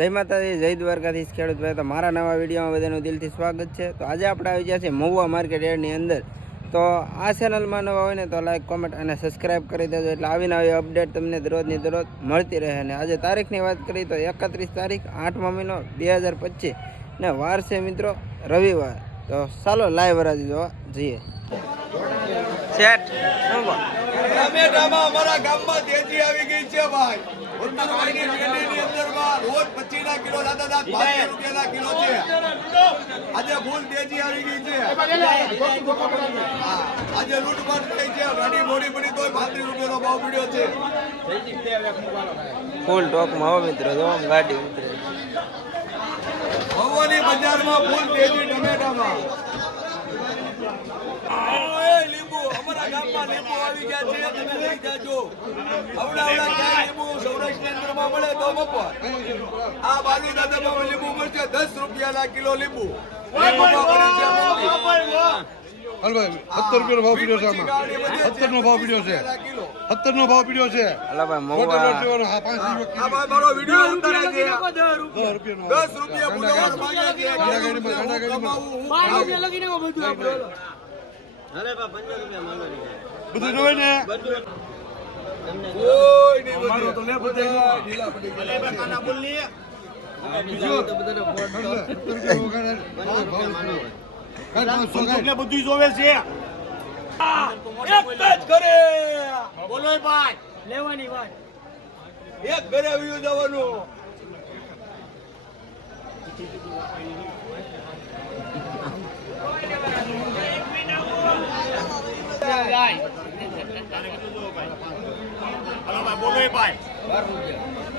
જય માતાજી જય દ્વારકાધીશ ખેડૂત ભાઈ તો મારા નવા વિડીયોમાં બધાનું દિલથી સ્વાગત છે. તો આજે આપણે આવી ગયા છે મહુવા માર્કેટ યાર્ડની અંદર. તો આ ચેનલમાં નવા હોય ને તો લાઈક કોમેન્ટ અને સબસ્ક્રાઇબ કરી દેજો. એટલે આવીને આવી અપડેટ તમને દરરોજની દરરોજ મળતી રહે. અને આજે તારીખની વાત કરીએ તો એકત્રીસ તારીખ આઠમા મહિનો બે હજાર પચીસ. ને વાર છે મિત્રો રવિવાર. તો ચાલો લાઈવ વરાજી જોવા જઈએ. સેટ ટમેટામાં અમારા ગામમાં તેજી આવી ગઈ છે ભાઈ. ઉત્તરવાહીની પેઢીની અંદરમાં રોજ પચીસના કિલો લાદા દાંત 52 રૂપિયાના કિલો છે. આજે ફૂલ તેજી આવી ગઈ છે. આજે લૂંટફાટ થઈ છે. ગાડી મોડી પડી તોય 35 રૂપિયાનો ભાવ પડ્યો છે. ફૂલ ટોકમાં હો મિત્રો જો ગાડી ઉતરે. ભવાની બજારમાં ફૂલ તેજી ટમેટામાં. લીંબુ અમારા ગામમાં લીંબુ આવી ગયા છે તમે લઈ જાજો. આવડા આવડા ક્યાંય લીંબુ સૌરાષ્ટ્રની અંદરમાં મળે તો આ બાજુ દાદામાં લીંબુ મળશે દસ રૂપિયાના કિલો લીંબુ. અલભાઈ સત્તર ભાવ પીડ્યો છે આમાં. નો ભાવ પીડ્યો છે. સત્તર નો ભાવ. પીડ્યો છે. બધું જોવે ને? બીજું. એટલે બધું જોવે છે. એક જ ઘરે. બોલો ભાઈ. લેવાની વાત. એક ઘરે વ્યુ જવાનું. ભાઈ બોલો ભાઈ.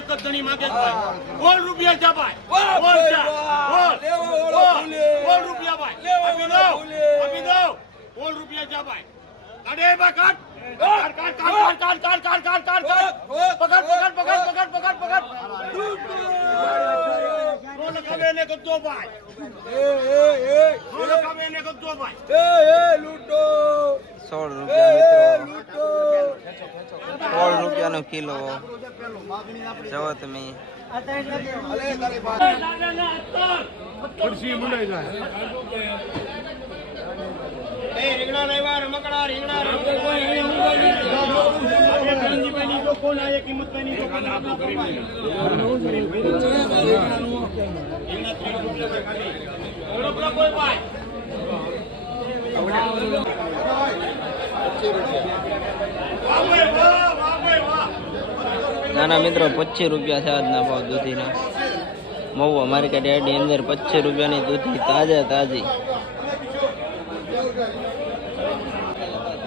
એક જણી માગે છે બોલ રૂપિયા જા રૂપિયા જા ભાઈ. કાઢે ભાઈ કાઢ. કાઢ કાઢ કાઢ કાઢ કાઢ કાઢ કાઢ કાઢ કાઢ પકડ પકડ પકડ પકડ પકડ પકડ નો લખાવે એને ગદ્દો ભાઈ એ એ એ નો લખાવે એને ગદ્દો ભાઈ એ એ લૂંટો સોળ રૂપિયા મિત્રો લૂંટો સોળ રૂપિયાનો કિલો. જવો તમે. અલે તારી પાસે ખુરશી મુંડાઈ જાય. નાના મિત્રો પચીસ રૂપિયા છે આજના ભાવ દૂધીના. મહુવા મારી કાઢી અંદર પચીસ રૂપિયાની દૂધી તાજા તાજી.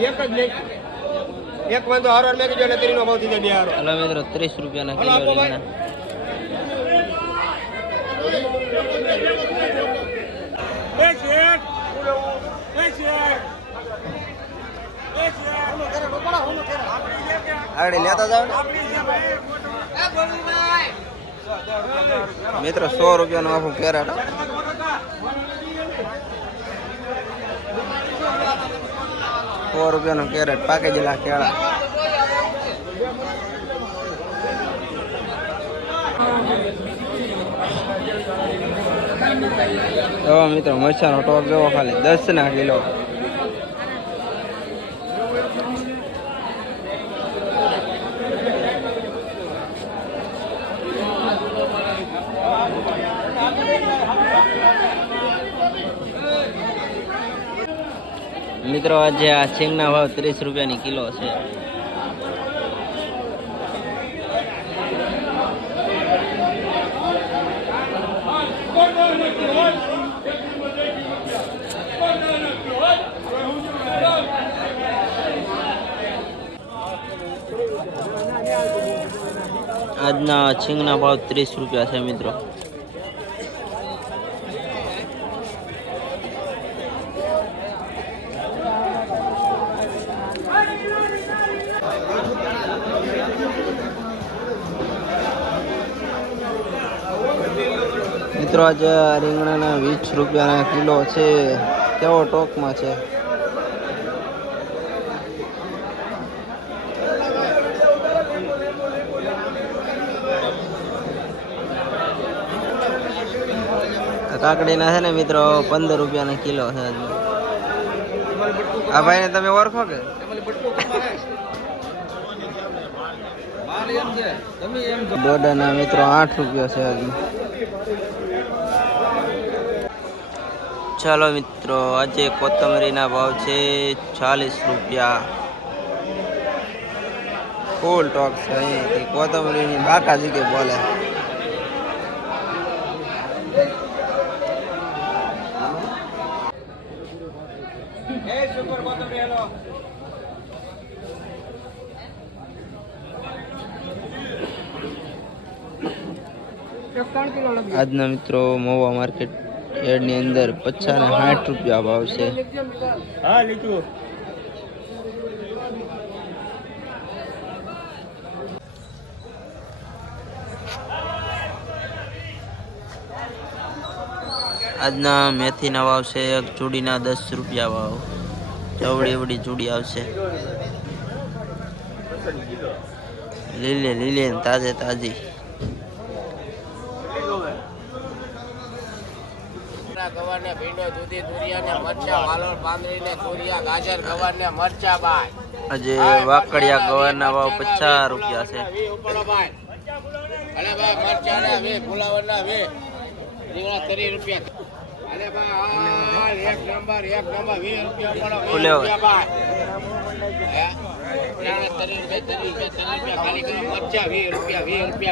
એક જ લઈ એક વાંધો હારો મેં કીધું એટલે ત્રીનો ભાવ થઈ જાય બે હારો. હલો મિત્રો ત્રીસ રૂપિયાના કિલો આગળ લેતા જાવ મિત્રો સો રૂપિયાનું આખું કેરેટ હો. સો રૂપિયાનો કેરેટ પાકેજેલા કેળા. તો મિત્રો મરચાનો ટોપ જેવો ખાલી દસ ના કિલો. મિત્રો, આજે આ સિંગના ભાવ ત્રીસ રૂપિયાની કિલો છે. આજના સિંગના ભાવ ત્રીસ રૂપિયા છે, મિત્રો. મિત્રો, આજે રીંગણાના વીસ રૂપિયાના કિલો છે. કેવો ટોકમાં છે? કાકડીના છે ને મિત્રો, પંદર રૂપિયાના કિલો છે આ ભાઈને તમે ઓળખો કે? દોડાના મિત્રો આઠ રૂપિયા છે હજુ. ચાલો મિત્રો, આજે કોથમરીના ભાવ છે ચાલીસ રૂપિયા. ફૂલ ટોક છે અહીંયાથી. કોથમરીની બાકા જગ્યાએ બોલે? આજના મિત્રો મોવા માર્કેટ એડની અંદર પચાસ ને સાઠ રૂપિયા ભાવ છે. હા લીધું. આજના મેથીના ભાવ છે એક ચૂડીના દસ રૂપિયા ભાવ. ચવડી એવડી ચૂડી આવશે. લીલે લીલે ને તાજે તાજી. ગવારને ભીંડો દૂધી દુરિયાને મરચા વાલોર પાંદરીને તુરિયા ગાજર ગવારને મરચા બાય. આજે વાકડિયા ગવારના ભાવ પચાસ રૂપિયા છે. અલે ભાઈ મરચાના વે ફુલાવરના વે ત્રીસ રૂપિયા. અલે ભાઈ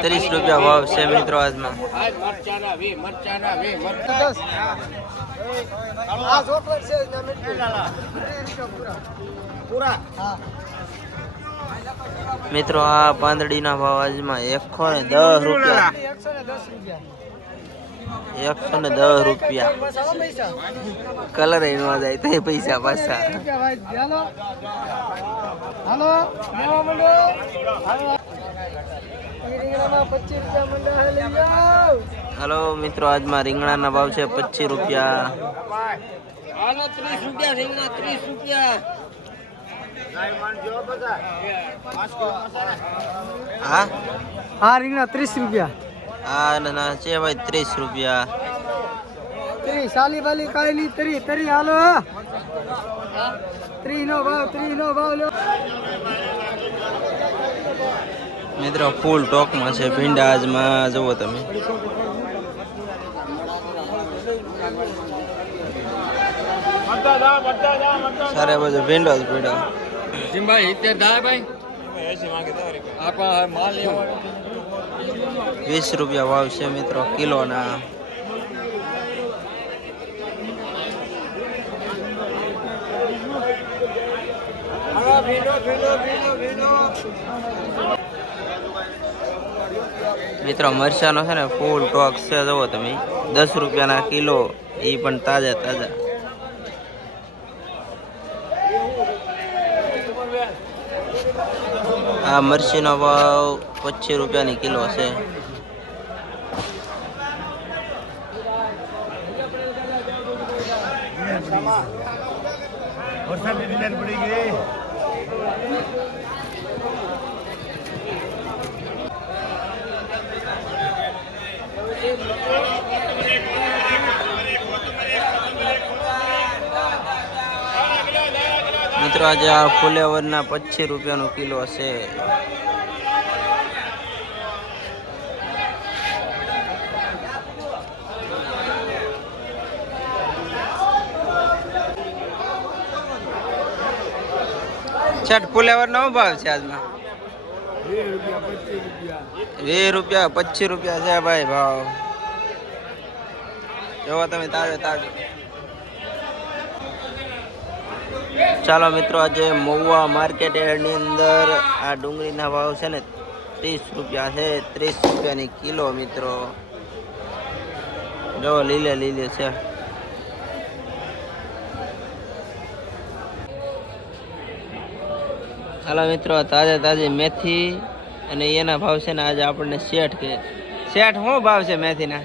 ત્રીસ રૂપિયા ભાવ છે મિત્રો આજમાં મિત્રો આ પાંદડીના ભાવ આજમાં એકસો ને દસ રૂપિયા. એકસો ને દસ રૂપિયા. કલર એ જાય તો પૈસા પાછા. હાલો મિત્રો આજમાં રીંગણાના ભાવ છે પચીસ રૂપિયા. ત્રીસ રૂપિયા રીંગણા ત્રીસ રૂપિયા. હા? હા રીંગણા ત્રીસ રૂપિયા. આ ના છે ભાઈ ત્રીસ રૂપિયા. ત્રી સાલી વાલી કાઈ નહીં ત્રી ત્રી હાલો. ત્રી નો ભાવ ત્રી નો ભાવ લો. મિત્રો ફૂલ ટોકમાં છે ભીંડા આજમાં જુઓ તમે. સારા બધું ભીંડો જ ભીંડો. સિંભાઈ ઇત્યાર ભાઈ? આપણા માલ વીસ રૂપિયા ભાવ છે મિત્રો, કિલોના. મિત્રો, મરચાનો છે ને, ફૂલ ટોક છે, જુઓ તમે. દસ રૂપિયાના કિલો એ પણ તાજા તાજા. આ મરચીનો ભાવ પચીસ રૂપિયાની કિલો છે. Thank ડિઝાઇન પડી ગઈ મિત્રો આજે આ ફુલેવરના પચીસ રૂપિયાનો કિલો છે છઠ ફુલેવર નો ભાવ છે આજમાં? વીસ રૂપિયા, પચીસ રૂપિયા છે ભાઈ ભાવ. જોવા તમે તાજો તાજો. ચાલો મિત્રો, આજે મહુવા માર્કેટ યાર્ડની અંદર આ ડુંગળીના ભાવ છે ને ત્રીસ રૂપિયા છે, ત્રીસ રૂપિયાની કિલો મિત્રો. જો લીલે લીલે છે. હાલો મિત્રો, તાજે તાજી મેથી અને એના ભાવ છે ને આજે આપણને શેઠ કે, શેઠ શું ભાવ છે મેથીના?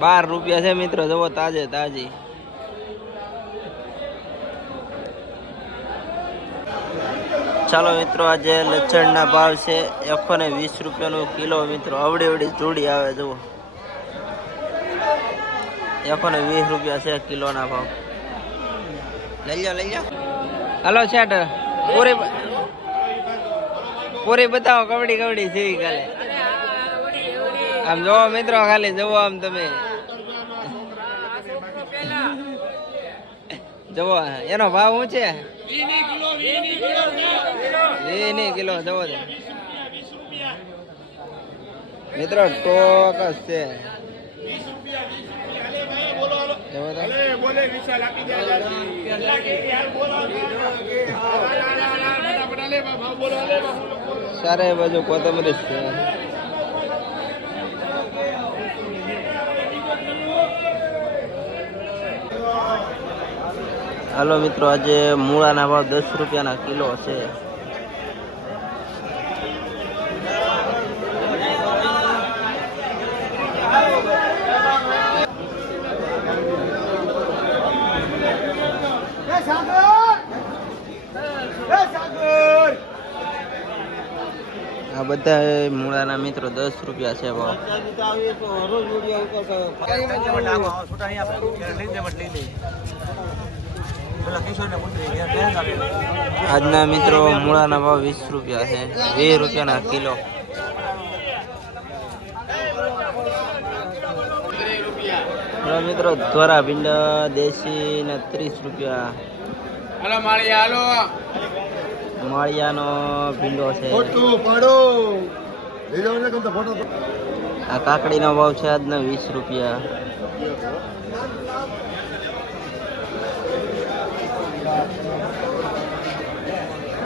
બાર રૂપિયા. છે મિત્રો જવો તાજે તાજી. ચાલો મિત્રો, આજે લચણના ભાવ છે એકસો ને વીસ રૂપિયાનું કિલો મિત્રો. અવડી અવડી જોડી આવે, જુઓ. એકસો ને વીસ રૂપિયા છે કિલોના ભાવ. લઈ જાઓ લઈ જાઓ હલો, શેઠ, પૂરી પૂરી બતાવો કવડી કવડી જેવી કાલે. આમ જોવો મિત્રો, ખાલી જવો આમ તમે. જોવો એનો ભાવ શું છે? વી ની કિલો. જવો દે મિત્રો ટોક છે. સારે બાજુ કોથમરી છે. હાલો મિત્રો આજે મૂળાના ભાવ દસ રૂપિયાના કિલો છે. આ બધા મૂળાના મિત્રો દસ રૂપિયા છે ભાવ. આજના મિત્રો મૂળાના ભાવ વીસ રૂપિયા છે. વીસ રૂપિયાના કિલો. મિત્રો ધોરા ભીંડા દેશી ને ત્રીસ રૂપિયા. હાલો માળી હાલો. માળિયાનો ભીંડો છે. આ કાકડીનો ભાવ છે આજના વીસ રૂપિયા.